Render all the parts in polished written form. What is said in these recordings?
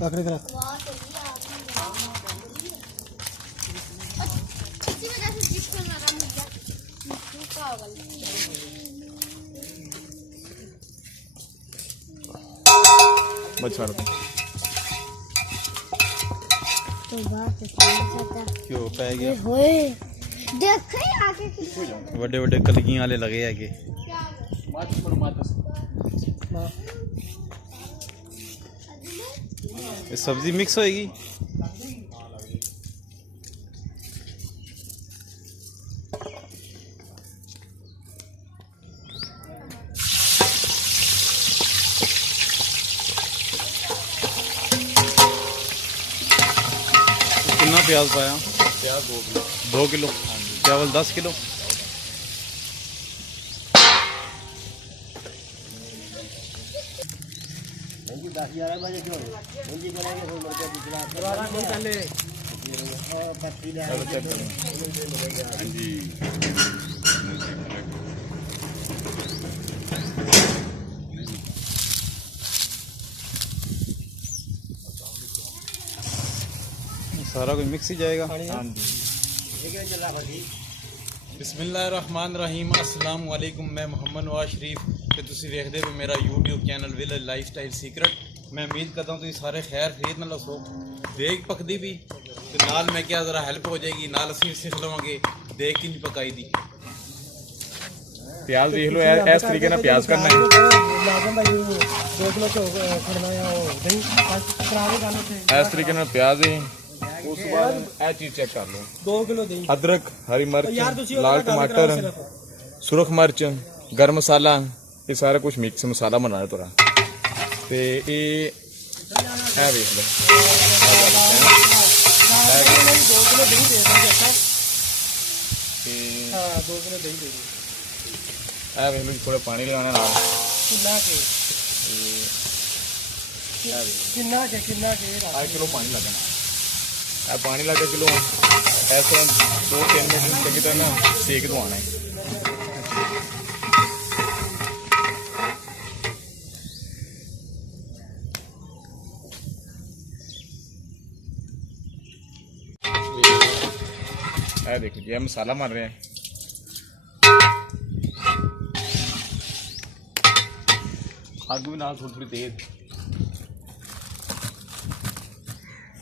पकड़ कर बचा क्यों पै गया वड्डे वड्डे कलगियां वाले लगे है कि सब्जी मिक्स होएगी। कितना प्याज पाया? प्याज 2 किलो। 2 किलो चावल 10 किलो। सारा कुछ मिक्स ही जाएगा। बिस्मिल्लाहिर्रहमानिर्रहीम। अस्सलाम वालेकुम। मैं मोहम्मद नवाज शरीफ ते तुसीं वेखदे हो मेरा YouTube channel village lifestyle secret. मैं उम्मीद करता हूँ तुसीं सारे खैर खरीद ना लसो। देग पकदी भी ते नाल मैं क्या ज़रा हेल्प हो जाएगी, नाल असीं सीख लवांगे देग कि नहीं पकाई दी। प्याज देख लो इस तरीके नाल प्याज करना है। 2 किलो खड़ना है वो दही करा के गाने थे इस तरीके नाल प्याज है। उस बाद ए चीज चेक कर लो। 2 किलो दही अदरक, हरी मिर्च, लाल टमाटर, सुरख मिर्च, गर्म मसाला, ये सारा कुछ मिक्स मसाला बनाना है थोड़ा ते ये देख लो। 2 किलो दही दे देंगे। अच्छा हां 2 किलो दही दे देंगे। देख लो थोड़ा पानी लगाना नाल कितना के 1 किलो पानी लगना। पानी लगा किलो ऐसे 2-3 मिनट चंगी तरह ना सेक दवाना है। देखिए जी मसाला मार रहे हैं। आग भी ना थोड़ी थोड़ी तेज।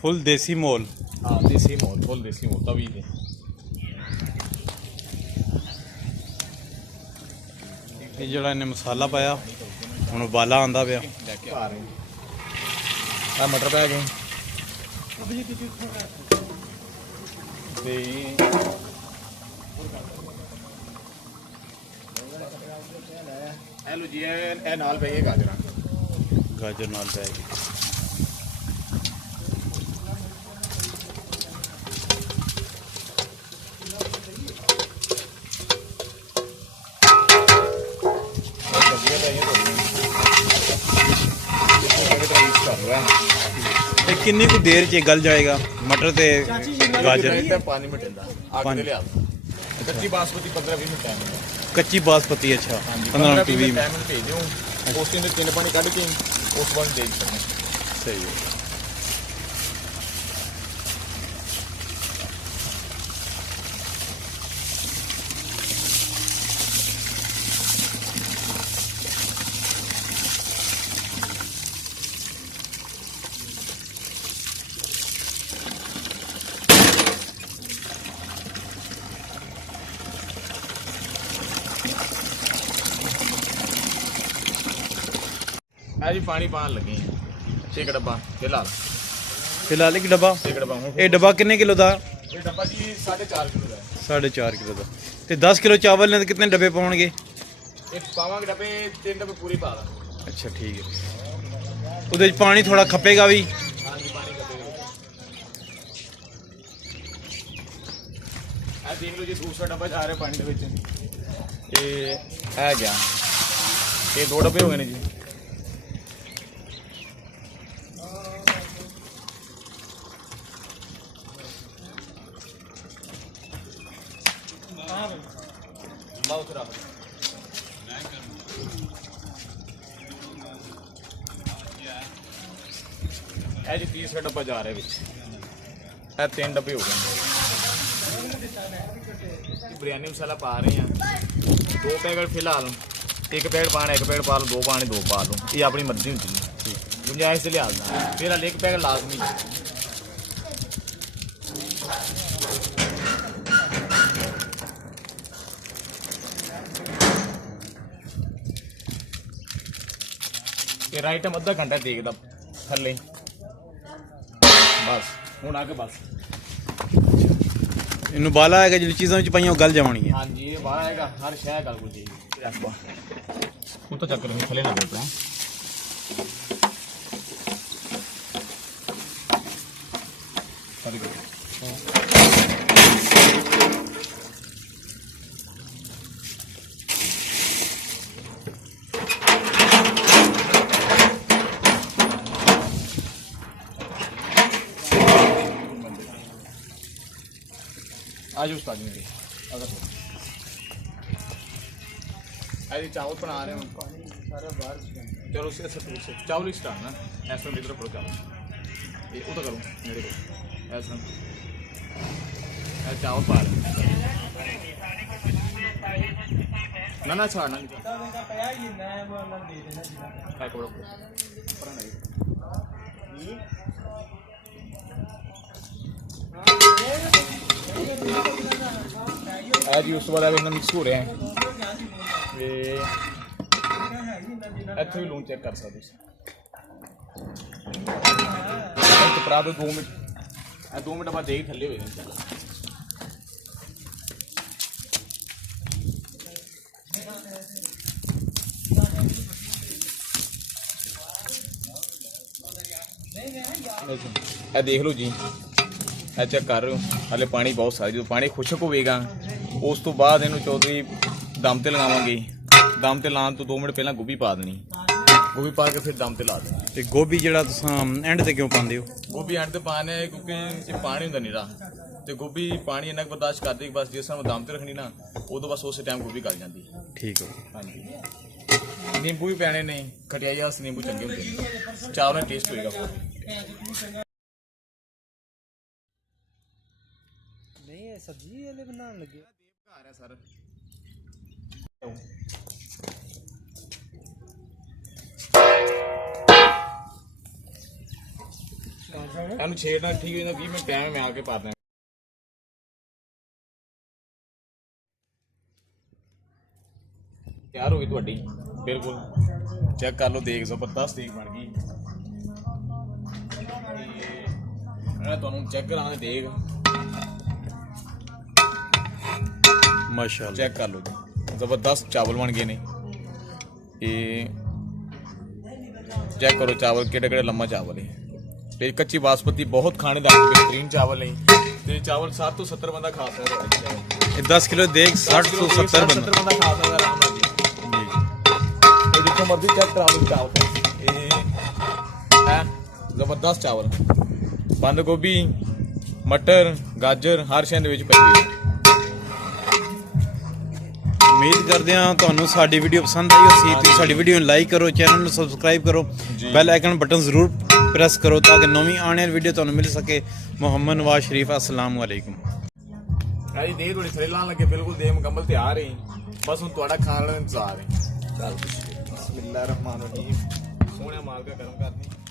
फुल देसी मोल। हाँ देसी मोल, फुल देसी मोल तवी दे। ये जड़ा इन्हें मसाला पाया हुण उबाला आंदा पिया। मटर पै गए जी नाल पे गाजर नाल पैगी। किन्नी को देर च गल जाएगा मटर ते गाजर? पानी में कच्ची बासमती 15-20 मिनट टाइम। कच्ची बासमती अच्छा 15-20 मिनट भेज दूँ। उस दिन 3 पानी कढ़ के उस बाद दे सकते। सही है। जी पानी पान लगे हैं 6 डब्बा फिलहाल एक डब्बा। 6 डब्बा ये डब्बा कितने किलो दा? ये डब्बा जी 4.5 किलो का है। 4.5 किलो दा ते 10 किलो चावल ने कितने डब्बे पाउणगे? एक पावांगे डब्बे 3 डब्बे पूरी पा दा। अच्छा ठीक है। उदे पानी थोड़ा खपेगा भी? हां जी पानी खपेगा। आ देख लो जी दूसरा डब्बा जा रहा है पानी दे विच। ये आ गया। ये 2 डब्बे हो गए ने जी। बहुत खराब ਇਹ ਜੀ ਤੀਸਰਾ ਡੱਬਾ ਜਾ ਰਿਹਾ ਵਿੱਚ। ਇਹ 3 ਡੱਬੇ ਹੋ ਗਏ। ਬਿਰਿਆਨੀ ਮਸਾਲਾ ਪਾ ਰਹੇ ਹਾਂ 2 ਪੈਕਟ ਫਿਲਹਾਲ। ਇੱਕ ਪੈਕਟ ਪਾਣਾ, ਇੱਕ ਪੈਕਟ ਪਾ ਲਓ, 2 ਪਾਣੇ 2 ਪਾ ਲਓ, ਇਹ ਆਪਣੀ ਮਰਜ਼ੀ ਹੁੰਦੀ ਹੈ। ठीक गुंजाइश से लिहाज ना फिलहाल एक पैकेट लाजमी। ये आइटम अद्धा घंटा देखदा थले बस हुण आके बस ਇਹਨੂੰ ਬਾਲਾ ਹੈਗਾ ਜਿਹੜੀ ਚੀਜ਼ਾਂ ਵਿੱਚ ਪਾਈਆਂ ਉਹ ਗਲ ਜਾਵਣਗੀਆਂ। हाँ जी ये बाहर आएगा हर शय गल को जी तो चक्कर नहीं थले ना बैठना आज उस्ताद मेरे अगर अरे चावल बना रहे हैं चलो उससे चावल ही स्टार्ट ना ऐसा मेरी तरफ चावल ये उधर करूँ मेरे को ऐसा चावल पा रहे ना छाड़ना आज उस बाद अभी मिक्स हो रहे हैं ये इतने भी लून चेक कर सकते परा दो 2 मिनट 2 मिनट बाद ही थले हुए देख लो जी चेक कर रहे हो हाले पानी बहुत सारा जो पानी खुशक होगा उस तो बाद इनू चौधरी दम ते लगावांगे दम ते लाने तो 2 मिनट पहला गोभी पा देनी गोभी पा के फिर दम ते ला देना ਤੇ ਗੋਭੀ ਜਿਹੜਾ ਤੁਸੀਂ ਐਂਡ ਤੇ ਕਿਉਂ ਪਾਉਂਦੇ ਹੋ? गोभी एंड ते पाने क्योंकि ये पानी होंदा नीरा ते गोभी पानी इन्ना बर्दाश्त करदी बस जिस समय दम ते रखनी ना उदों बस उस टाइम गोभी गल जांदी। ਠੀਕ ਹੋ हाँ जी नींबू भी पैने नहीं खटियाई वास्ते नींबू चंगे होंदे चावल में टेस्ट होएगा। नहीं ये सब्जी वाले बनाने लगे घर है सर ਇਹਨੂੰ ਛੇੜਨਾ ਠੀਕ ਹੋ ਜਾਂਦਾ 20 ਮਿੰਟ ਟਾਈਮ ਮੈਂ ਆ ਕੇ ਪਾ ਦਾਂ ਤਿਆਰ ਹੋ ਗਈ ਤੁਹਾਡੀ ਬਿਲਕੁਲ ਚੈੱਕ ਕਰ ਲਓ ਦੇਖ ਜ਼ਬਰਦਸਤ ਦੇਖ ਬਣ ਗਈ ਮੈਂ ਤੁਹਾਨੂੰ ਚੈੱਕ ਕਰਾਉਣਾ ਦੇਖ ਮਾਸ਼ਾਅੱਲਾ चेक कर लो जी ज़बरदस्त चावल बन गए ने ये चेक करो चावल केड़े केड़े लम्मा चावल है ते कच्ची बासमती बहुत खाने का बेहतरीन चावल है ते चावल 60 तो 70 बंदा खा सकता है 10 किलो देख 60 ਤੋਂ 70 ਬੰਦਾ बंदा खा सकता है आराम नाल जी तो जितना मर्जी चेक करा लो चावल ये है ज़बरदस्त चावल बंद गोभी मटर गाजर हर शय दे विच पई है। ਉਮੀਦ ਕਰਦੇ ਹਾਂ ਤੁਹਾਨੂੰ ਸਾਡੀ ਵੀਡੀਓ ਪਸੰਦ ਆਈ ਹੋਵੇਗੀ। ਤੁਸੀਂ ਸਾਡੀ ਵੀਡੀਓ ਨੂੰ ਲਾਈਕ ਕਰੋ, ਚੈਨਲ ਨੂੰ ਸਬਸਕ੍ਰਾਈਬ ਕਰੋ, ਬੈਲ ਆਈਕਨ ਬਟਨ ਜ਼ਰੂਰ ਪ੍ਰੈਸ ਕਰੋ ਤਾਂ ਕਿ ਨਵੀਂ ਆਉਣ ਵਾਲੀ ਵੀਡੀਓ ਤੁਹਾਨੂੰ ਮਿਲ ਸਕੇ। ਮੁਹੰਮਦ ਨਵਾਜ਼ ਸ਼ਰੀਫ अस्सलाम वालेकुम। जी दे थोड़ी थले लाने लगे बिल्कुल दे मुकम्मल तैयार है बस हम थोड़ा खाने का इंतजार है। चल बिस्मिल्लाह रहमान रहीम सोने माल का गर्म करनी